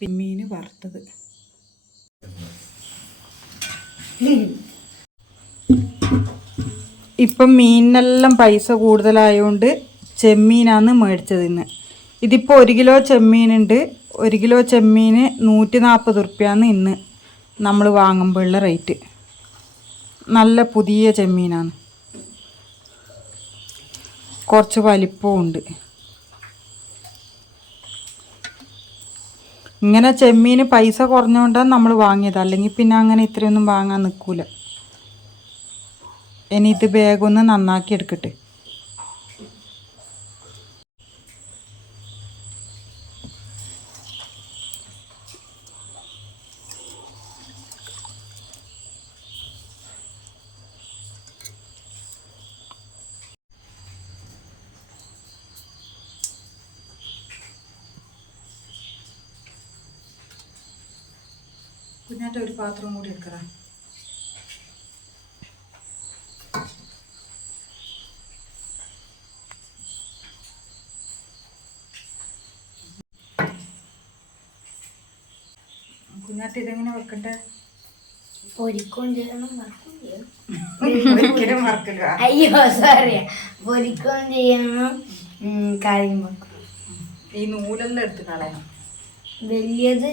പിന്മീൻ വറുത്തത്. ഇപ്പം മീനിനെല്ലാം പൈസ കൂടുതലായതുകൊണ്ട് ചെമ്മീനാണ് മേടിച്ചത് ഇന്ന് ഇതിപ്പോൾ ഒരു കിലോ ചെമ്മീനുണ്ട്. ഒരു കിലോ ചെമ്മീന് നൂറ്റി നാൽപ്പത് റുപ്യാണ് ഇന്ന് നമ്മൾ വാങ്ങുമ്പോഴുള്ള റേറ്റ്. നല്ല പുതിയ ചെമ്മീനാണ്. കുറച്ച് വലിപ്പവും ഇങ്ങനെ ചെമ്മീന് പൈസ കുറഞ്ഞുകൊണ്ടാണ് നമ്മൾ വാങ്ങിയത്. അല്ലെങ്കിൽ പിന്നെ അങ്ങനെ ഇത്രയൊന്നും വാങ്ങാൻ നിൽക്കൂല ഇനി ഇത് ബാഗ് ഒന്ന് നന്നാക്കി എടുക്കട്ടെ. കുഞ്ഞാറ്റ ഒരു പാത്രം കൂടി എടുക്കറാ കുഞ്ഞാട്ട് ഇതെങ്ങനെ വെക്കട്ടെ ചെയ്യണം ഒരിക്കലും മറക്കില്ല അയ്യോ സോറി പൊരിക്കുകയും ചെയ്യണം കാര്യം വെക്കണം ഈ നൂലെല്ലാം എടുത്ത് കളയണം. വലിയത്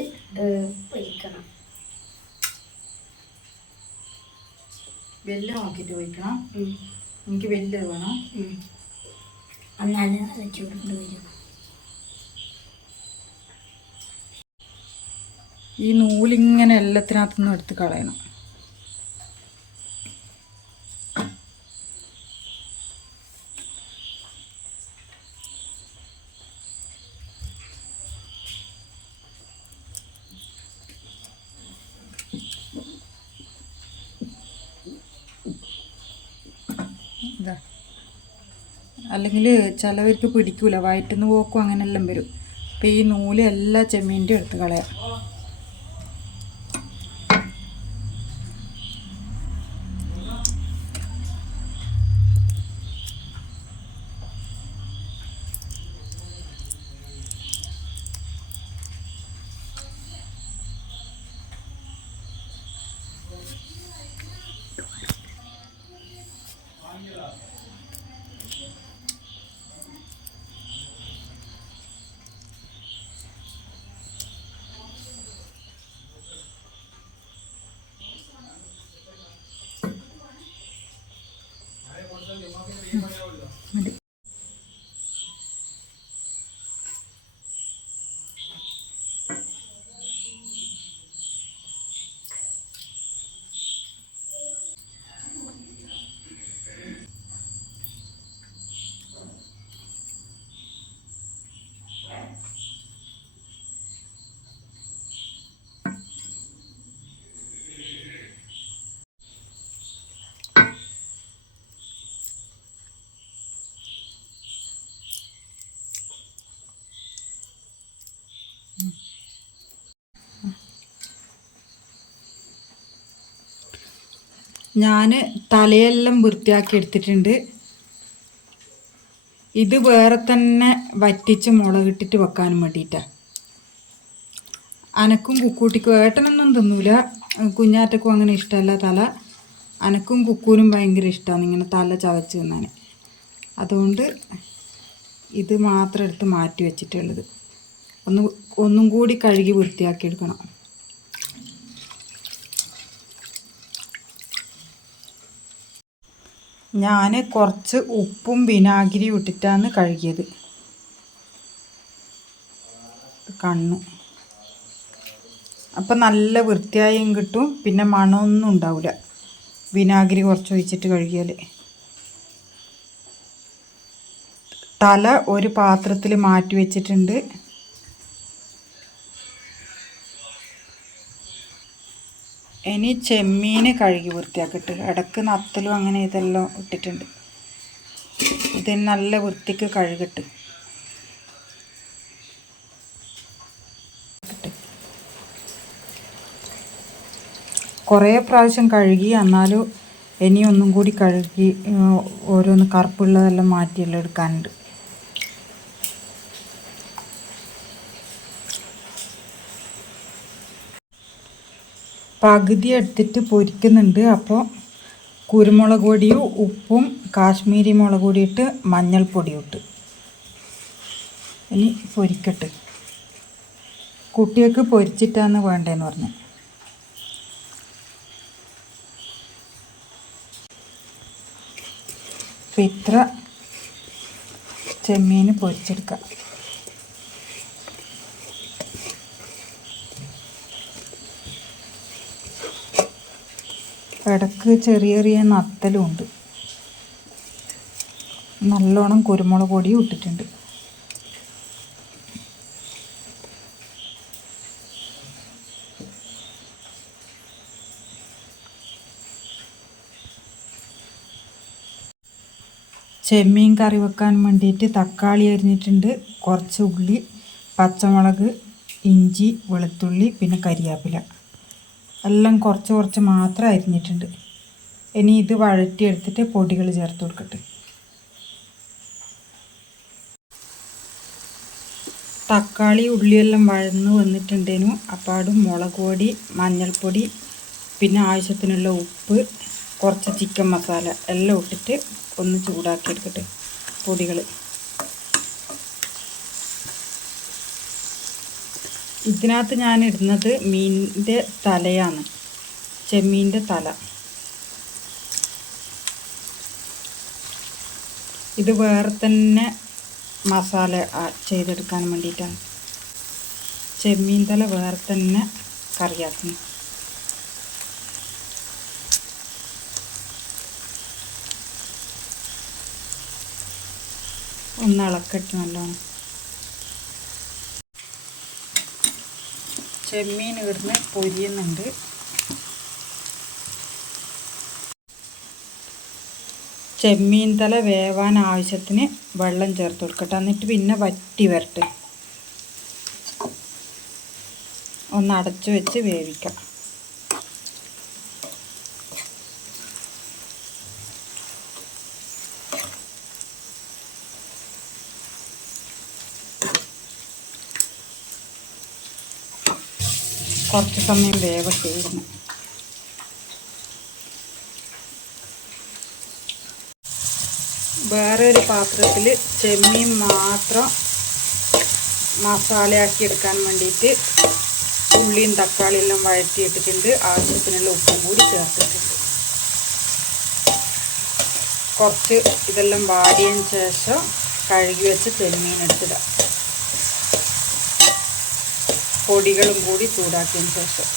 പൊരിക്കണം. വെല്ല് നോക്കിയിട്ട് ഒഴിക്കണം. എനിക്ക് വെല്ല് വേണം. എന്നാലും നല്ല ചൂടുകൊണ്ട് വരും. ഈ നൂലിങ്ങനെ എല്ലാത്തിനകത്തുനിന്നും എടുത്ത് കളയണം ഇതാ അല്ലെങ്കിൽ ചിലവർക്ക് പിടിക്കൂല നിന്ന് പോക്കും അങ്ങനെയെല്ലാം വരും. അപ്പോൾ ഈ നൂൽ എല്ലാ ചെമ്മീന്റെ എടുത്ത് കളയാം. ഞാൻ തലയെല്ലാം വൃത്തിയാക്കി എടുത്തിട്ടുണ്ട്. ഇത് വേറെ തന്നെ വറ്റിച്ച് മുളകിട്ടിട്ട് വെക്കാനും വേണ്ടിയിട്ടാണ് അനക്കും കുക്കൂട്ടിക്കും ഏട്ടനൊന്നും തിന്നൂല. കുഞ്ഞാറ്റക്കും അങ്ങനെ ഇഷ്ടമല്ല തല. അനക്കും കുക്കൂനും ഭയങ്കര ഇഷ്ടമാണ് ഇങ്ങനെ തല ചവച്ച് തിന്നാൻ അതുകൊണ്ട് ഇത് മാത്രം എടുത്ത് മാറ്റി വെച്ചിട്ടുള്ളത്. ഒന്ന് ഒന്നും കൂടി കഴുകി വൃത്തിയാക്കി എടുക്കണം. ഞാൻ കുറച്ച് ഉപ്പും വിനാഗിരിയും ഇട്ടിട്ടാണ് കഴുകിയത്. കണ്ണ്. അപ്പം നല്ല വൃത്തിയായും കിട്ടും പിന്നെ മണമൊന്നും ഉണ്ടാവില്ല വിനാഗിരി കുറച്ച് ഒഴിച്ചിട്ട് കഴുകിയാൽ തല ഒരു പാത്രത്തിൽ മാറ്റി വെച്ചിട്ടുണ്ട്. ഇനി ചെമ്മീൻ കഴുകി വൃത്തിയാക്കിയിട്ട് ഇടയ്ക്ക് നത്തലും അങ്ങനെ ഇതെല്ലാം ഇട്ടിട്ടുണ്ട്. ഇത് നല്ല വൃത്തിക്ക് കഴുകിട്ട് കുറേ പ്രാവശ്യം കഴുകി എന്നാലും ഇനി ഒന്നും കൂടി കഴുകി ഓരോന്ന് കറുപ്പുള്ളതെല്ലാം മാറ്റിയെല്ലാം എടുക്കാനുണ്ട്. പകുതി എടുത്തിട്ട് പൊരിക്കുന്നുണ്ട്. അപ്പോൾ കുരുമുളക് പൊടിയും ഉപ്പും കാശ്മീരി മുളക് പൊടി ഇട്ട് മഞ്ഞൾപ്പൊടിയും ഇട്ട് ഇനി പൊരിക്കട്ട്. കുട്ടികൾക്ക് പൊരിച്ചിട്ടാന്ന് വേണ്ടതെന്ന് പറഞ്ഞു. അപ്പം ഇത്ര ചെമ്മീൻ പൊരിച്ചെടുക്കാം. ഇടയ്ക്ക് ചെറിയ ചെറിയ നത്തലും ഉണ്ട്. നല്ലോണം കുരുമുളക് പൊടിയും ഇട്ടിട്ടുണ്ട്. ചെമ്മീൻ കറി വെക്കാൻ വേണ്ടിയിട്ട് തക്കാളി അരിഞ്ഞിട്ടുണ്ട്. കുറച്ച് ഉള്ളി പച്ചമുളക് ഇഞ്ചി വെളുത്തുള്ളി പിന്നെ കരിയാപ്പില. എല്ലാം കുറച്ച് കുറച്ച് മാത്രം അരിഞ്ഞിട്ടുണ്ട്. ഇനി ഇത് വഴറ്റിയെടുത്തിട്ട് പൊടികൾ ചേർത്ത് കൊടുക്കട്ടെ. തക്കാളി ഉള്ളിയെല്ലാം വഴന്ന് വന്നിട്ടുണ്ടേനു. അപ്പാടും മുളക് പൊടി മഞ്ഞൾപ്പൊടി പിന്നെ ആവശ്യത്തിനുള്ള ഉപ്പ് കുറച്ച് ചിക്കൻ മസാല എല്ലാം ഇട്ടിട്ട് ഒന്ന് ചൂടാക്കി എടുക്കട്ടെ പൊടികൾ ഇതിനകത്ത് ഞാൻ ഇടുന്നത് മീനിന്റെ തലയാണ്. ചെമ്മീന്റെ തല. ഇത് വേറെ തന്നെ മസാല ചെയ്തെടുക്കാൻ വേണ്ടിയിട്ടാണ്. ചെമ്മീൻ തല വേറെ തന്നെ കറിയാക്കുന്നു. ഒന്ന് ഇളക്കട്ട് നല്ലോണം ചെമ്മീൻ ഇവിടുന്ന് പൊരിയുന്നുണ്ട്. ചെമ്മീൻ തല വേവാൻ ആവശ്യത്തിന് വെള്ളം ചേർത്ത് കൊടുക്കട്ടെ. എന്നിട്ട് പിന്നെ വറ്റി വരട്ടെ. ഒന്ന് അടച്ചു വെച്ച് വേവിക്കാം. കുറച്ച് സമയം വേവട്ടെ ഇരുന്ന് വേറെ ഒരു പാത്രത്തിൽ ചെമ്മീൻ മാത്രം മസാലയാക്കി എടുക്കാൻ വേണ്ടിയിട്ട് ഉള്ളിയും തക്കാളിയും എല്ലാം വഴറ്റിയിട്ടിട്ടുണ്ട്. ആവശ്യത്തിനുള്ള ഉപ്പും കൂടി ചേർത്തിട്ടുണ്ട്. കുറച്ച് ഇതെല്ലാം വാടിയതിന് ശേഷം കഴുകി വെച്ച് ചെമ്മീൻ എടുത്തിടാം. പൊടികളും കൂടി ചൂടാക്കിയതിന് ശേഷം.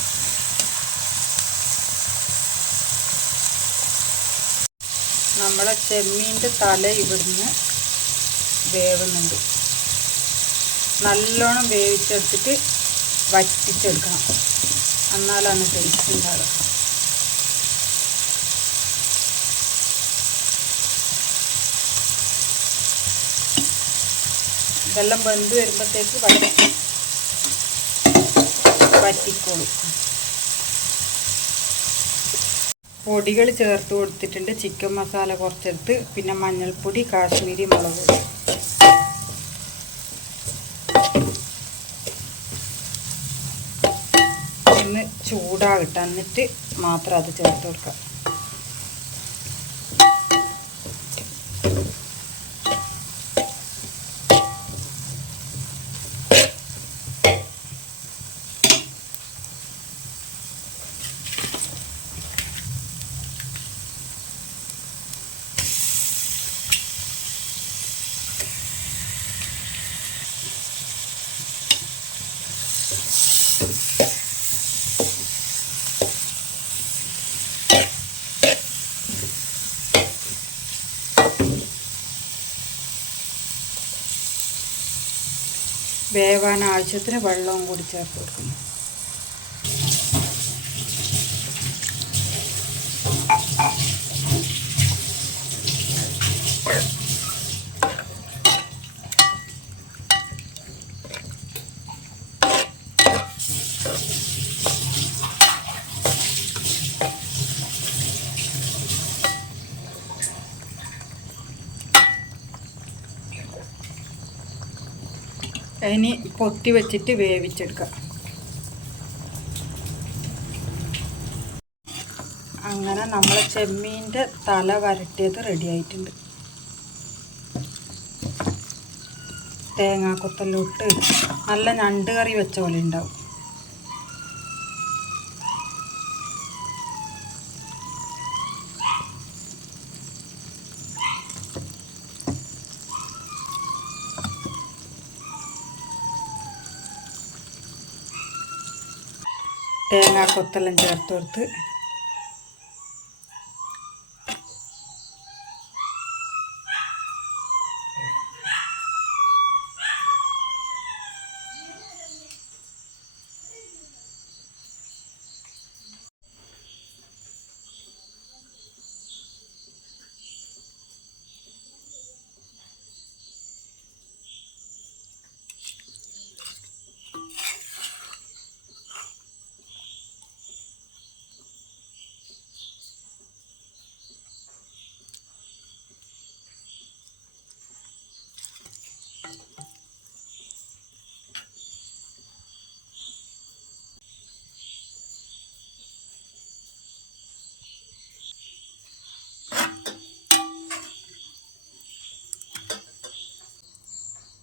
നമ്മളെ ചെമ്മീന്റെ തല ഇവിടുന്ന് വേവുന്നുണ്ട്. നല്ലോണം വേവിച്ചെടുത്തിട്ട് വറ്റിച്ചെടുക്കണം. എന്നാലാണ് ടേസ്റ്റ് ഉണ്ടാകുക ഇതെല്ലാം വെന്ത് വരുമ്പോഴത്തേക്ക് വറ്റി വറ്റിക്കോളും പൊടികൾ ചേർത്ത് കൊടുത്തിട്ടുണ്ട്. ചിക്കൻ മസാല കുറച്ചെടുത്ത് പിന്നെ മഞ്ഞൾപ്പൊടി കാശ്മീരി മുളക് ഒന്ന് ചൂടാകട്ടെ. എന്നിട്ട് മാത്രം അത് ചേർത്ത് കൊടുക്കാം. വേവാൻ ആവശ്യത്തിന് വെള്ളവും കൂടി ചേർത്ത് കൊടുക്കണം ഇനി പൊത്തി വെച്ചിട്ട് വേവിച്ചെടുക്കാം. അങ്ങനെ നമ്മൾ ചെമ്മീന്റെ തല വരട്ടിയത് റെഡി ആയിട്ടുണ്ട്. തേങ്ങാക്കൊത്തെല്ലാം ഇട്ട് നല്ല ഞണ്ട് കറി വെച്ച പോലെ ഉണ്ടാവും. തേങ്ങാക്കൊത്തെല്ലാം ചേർത്ത് കൊടുത്ത്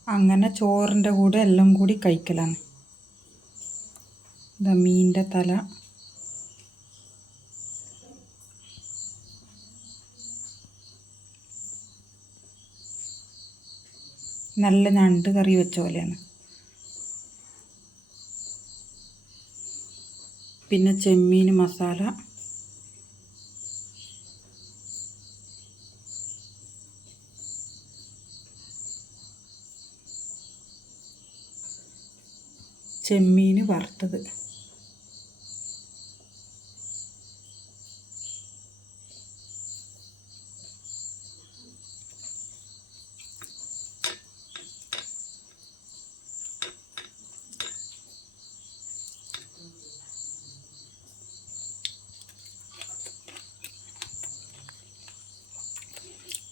അങ്ങനെ ചോറിന്റെ കൂടെ എല്ലാം കൂടി കഴിക്കലാണ്. ഇതാ തല. നല്ല ഞണ്ട് കറി വെച്ച പോലെയാണ്. പിന്നെ ചെമ്മീൻ മസാല. ചെമ്മീൻ വറുത്തത്.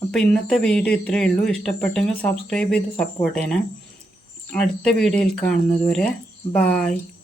അപ്പോൾ ഇന്നത്തെ വീഡിയോ ഇത്രയേ ഉള്ളൂ. ഇഷ്ടപ്പെട്ടെങ്കിൽ സബ്സ്ക്രൈബ് ചെയ്ത് സപ്പോർട്ട് ചെയ്യണേ. അടുത്ത വീഡിയോയിൽ കാണുന്നത് വരെ Bye.